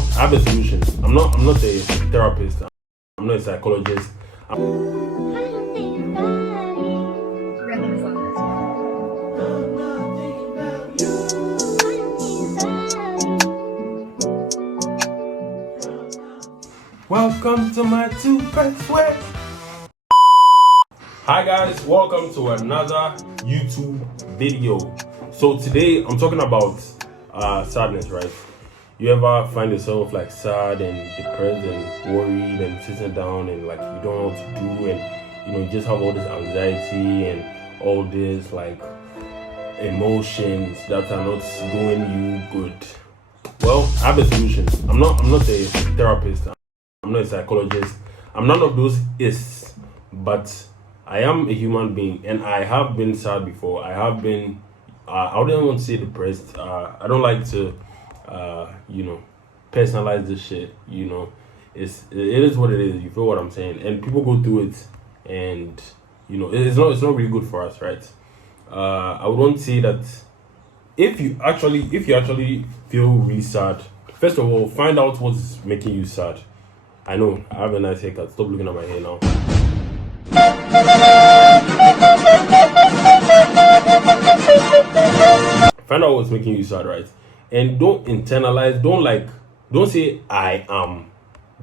Well, I have a solution. I'm not a therapist. I'm not a psychologist. Welcome to my two Pesewas. Hi guys, welcome to another YouTube video. So today I'm talking about sadness, right? You ever find yourself like sad and depressed and worried and sitting down and like you don't know what to do, and you just have all this anxiety and all this like emotions that are not doing you good? Well, I have a solution. I'm not a therapist. I'm not a psychologist. I'm none of those is, but I am a human being, and I have been sad before. I have been. I don't want to say depressed. I don't like to, personalize this shit. It is what it is. You feel what I'm saying? And people go through it, and it's not really good for us, right? I would want to say that if you actually feel really sad, first of all, find out what's making you sad. I know I have a nice haircut. Stop looking at my hair now. Find out what's making you sad, right? And don't internalize. Don't say I am.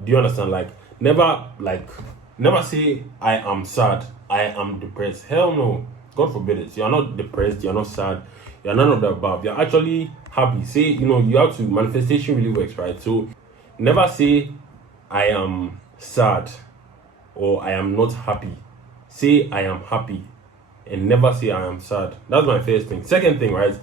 Do you understand? Never say I am sad. I am depressed. Hell no. God forbid it. You are not depressed. You are not sad. You are none of the above. You are actually happy. Say you have to. Manifestation really works, right? So never say I am sad or I am not happy. Say I am happy and never say I am sad. That's my first thing. Second thing, right?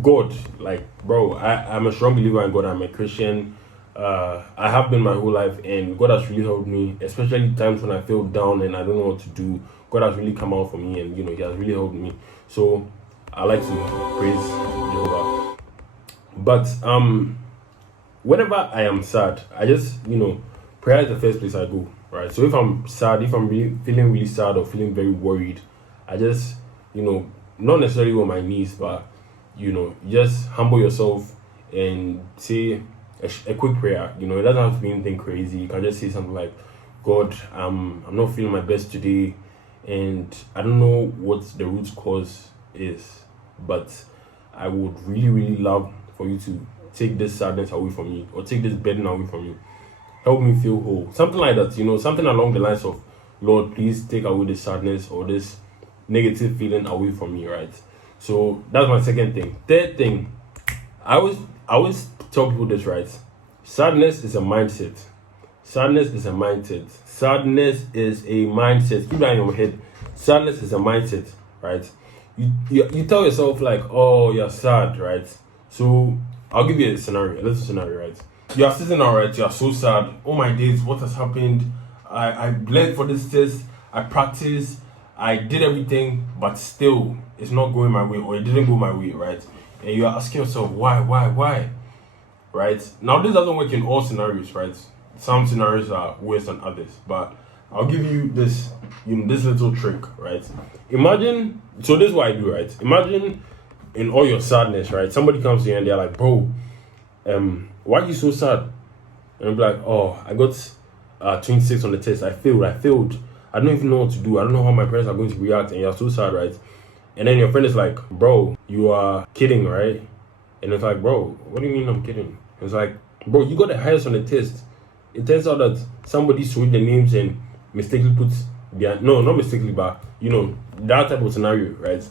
God, I'm a strong believer in God. I'm a Christian. I have been my whole life, and God has really helped me, especially times when I feel down and I don't know what to do. God has really come out for me, and He has really helped me. So I like to praise Jehovah. But whenever I am sad, I just prayer is the first place I go, right? So if I'm sad, if I'm really feeling really sad or feeling very worried, I just not necessarily on my knees, but just humble yourself and say a quick prayer. It doesn't have to be anything crazy. You can just say something like, God, I'm not feeling my best today, and I don't know what the root cause is, but I would really, really love for you to take this sadness away from me, or take this burden away from me. Help me feel whole. Something like that, something along the lines of, Lord, please take away this sadness or this negative feeling away from me, right? So that's my second thing. Third thing, I always tell people this, right? Sadness is a mindset. Sadness is a mindset. Sadness is a mindset. Keep that in your head. Sadness is a mindset, right? You tell yourself like, oh, you're sad, right? So I'll give you a little scenario, right? You are sitting down, right? You are so sad. Oh my days, what has happened? I bled for this test. I practiced. I did everything, but still, it's not going my way, or it didn't go my way, right? And you are asking yourself, why, right? Now, this doesn't work in all scenarios, right? Some scenarios are worse than others, but I'll give you this, this little trick, right? Imagine, so this is what I do, right? Imagine in all your sadness, right? Somebody comes to you and they're like, bro, why are you so sad? And I'll be like, oh, I got 26 on the test. I failed. I don't even know what to do. I don't know how my parents are going to react, and you're so sad, right? And then your friend is like, bro, you are kidding, right? And it's like, bro, what do you mean I'm kidding? It's like, bro, you got the highest on the test. It turns out that somebody switched the names and mistakenly put not mistakenly, but that type of scenario, right?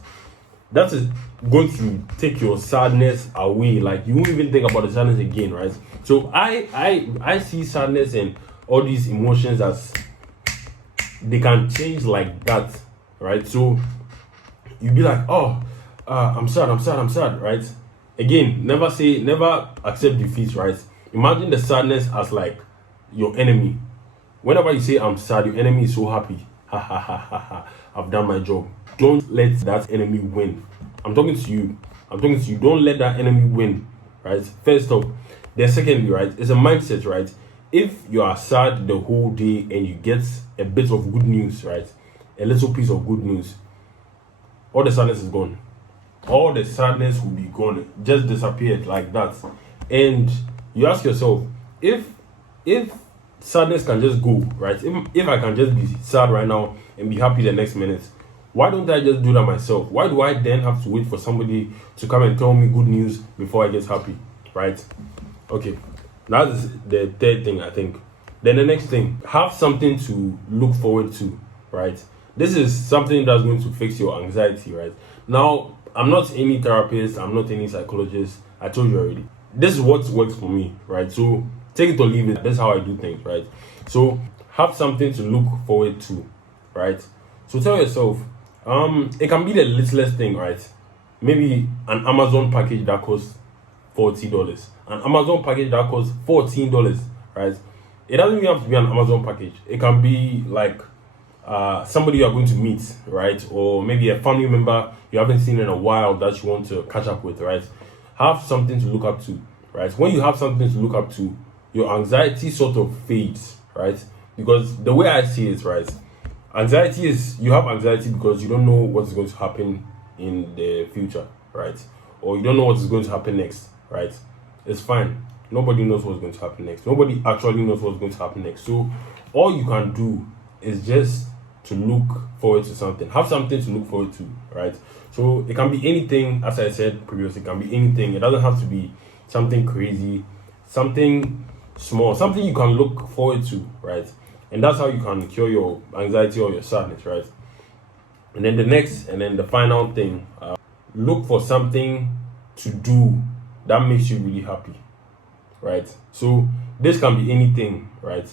That is going to take your sadness away. Like, you won't even think about the sadness again, right? So I see sadness and all these emotions as they can change like that, right? So you be like, oh, I'm sad, right? Again, never accept defeat, right? Imagine the sadness as like your enemy. Whenever you say I'm sad, your enemy is so happy. Ha ha ha ha ha. I've done my job. Don't let that enemy win. I'm talking to you. Don't let that enemy win, right? First up. Then secondly, right, it's a mindset, right? If you are sad the whole day and you get a bit of good news, right? A little piece of good news, all the sadness is gone. All the sadness will be gone. Just disappeared like that. And you ask yourself, if sadness can just go, right? If I can just be sad right now and be happy the next minute, why don't I just do that myself? Why do I then have to wait for somebody to come and tell me good news before I get happy, right? Okay, that's the third thing, I think. Then the next thing, have something to look forward to, right? This is something that's going to fix your anxiety, right? Now, I'm not any therapist, I'm not any psychologist. I told you already. This is what works for me, right? So take it or leave it. That's how I do things, right? So have something to look forward to, right? So tell yourself, it can be the littlest thing, right? Maybe an Amazon package that costs $40, an Amazon package that costs $14, right? It doesn't even have to be an Amazon package. It can be like somebody you are going to meet, right? Or maybe a family member you haven't seen in a while that you want to catch up with, right? Have something to look up to, right? When you have something to look up to, your anxiety sort of fades, right? Because the way I see it, right, anxiety is, you have anxiety because you don't know what's going to happen in the future, right? Or you don't know what is going to happen next, right? It's fine. Nobody knows what's going to happen next. Nobody actually knows what's going to happen next. So all you can do is just to look forward to something. Have something to look forward to, right? So it can be anything, as I said previously, it can be anything. It doesn't have to be something crazy, something small, something you can look forward to, right? And that's how you can cure your anxiety or your sadness, right? And then the final thing, look for something to do that makes you really happy, right? So this can be anything, right?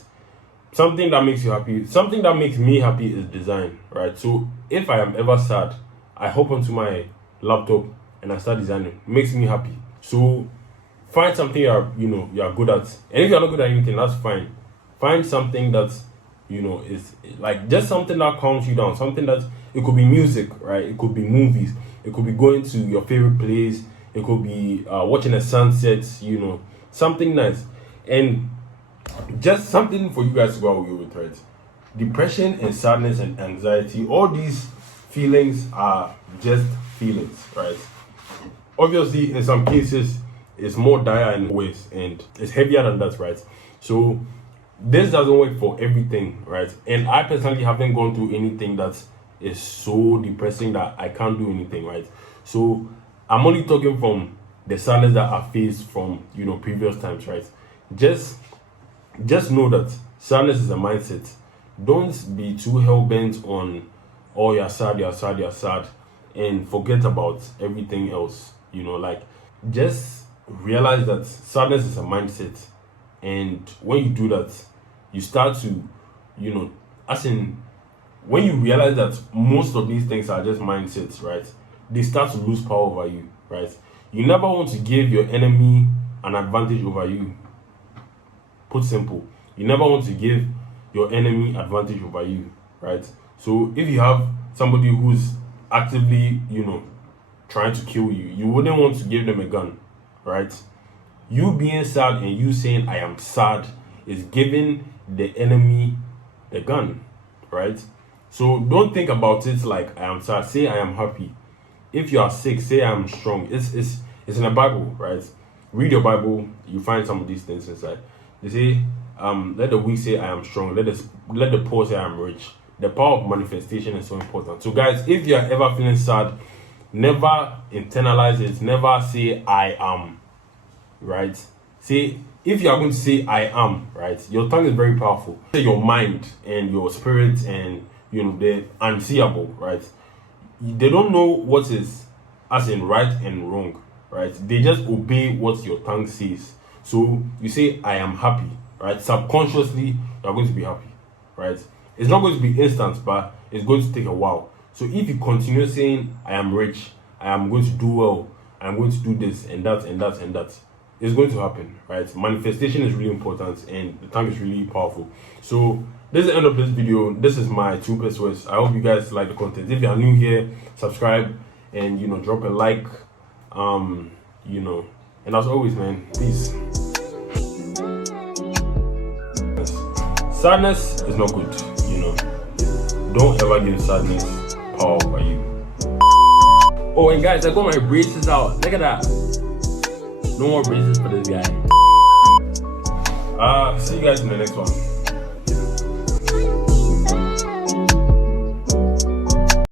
Something that makes you happy. Something that makes me happy is design, right? So if I am ever sad, I hop onto my laptop and I start designing. It makes me happy. So find something you are good at. And if you're not good at anything, that's fine. Find something that is like just something that calms you down. Something that, it could be music, right? It could be movies. It could be going to your favorite place. It could be watching a sunset, something nice. And just something for you guys to go away with, right? Depression and sadness and anxiety, all these feelings are just feelings, right? Obviously, in some cases, it's more dire in ways and it's heavier than that, right? So this doesn't work for everything, right? And I personally haven't gone through anything that is so depressing that I can't do anything, right? So I'm only talking from the sadness that I faced from previous times, right? Just know that sadness is a mindset. Don't be too hell-bent on, oh, you're sad, and forget about everything else. Just realize that sadness is a mindset. And when you do that, you start to, when you realize that most of these things are just mindsets, right? They start to lose power over you, right? You never want to give your enemy an advantage over you. Put simple, you never want to give your enemy advantage over you, right? So if you have somebody who's actively, trying to kill you, you wouldn't want to give them a gun, right? You being sad and you saying I am sad is giving the enemy the gun, right? So don't think about it like I am sad. Say I am happy. If you are sick, say I am strong. It's in the Bible, right? Read your Bible, you find some of these things inside. They say, let the weak say I am strong. Let the poor say I am rich. The power of manifestation is so important. So guys, if you are ever feeling sad, never internalize it. Never say I am, right? Say, if you are going to say I am, right, your tongue is very powerful. Say your mind and your spirit and the unseeable, right? They don't know what is as in right and wrong, right? They just obey what your tongue says. So you say I am happy, right? Subconsciously you are going to be happy, right? It's not going to be instant, but it's going to take a while. So if you continue saying I am rich, I am going to do well, I am going to do this and that and that and that, it's going to happen, right? Manifestation is really important and the tongue is really powerful. So this is the end of this video. This is my 2 Pesewas. I hope you guys like the content. If you are new here, subscribe and drop a like. And as always, man, peace. Sadness is not good, Don't ever give sadness power over you. Oh, and guys, I got my braces out. Look at that. No more braces for this guy. see you guys in the next one.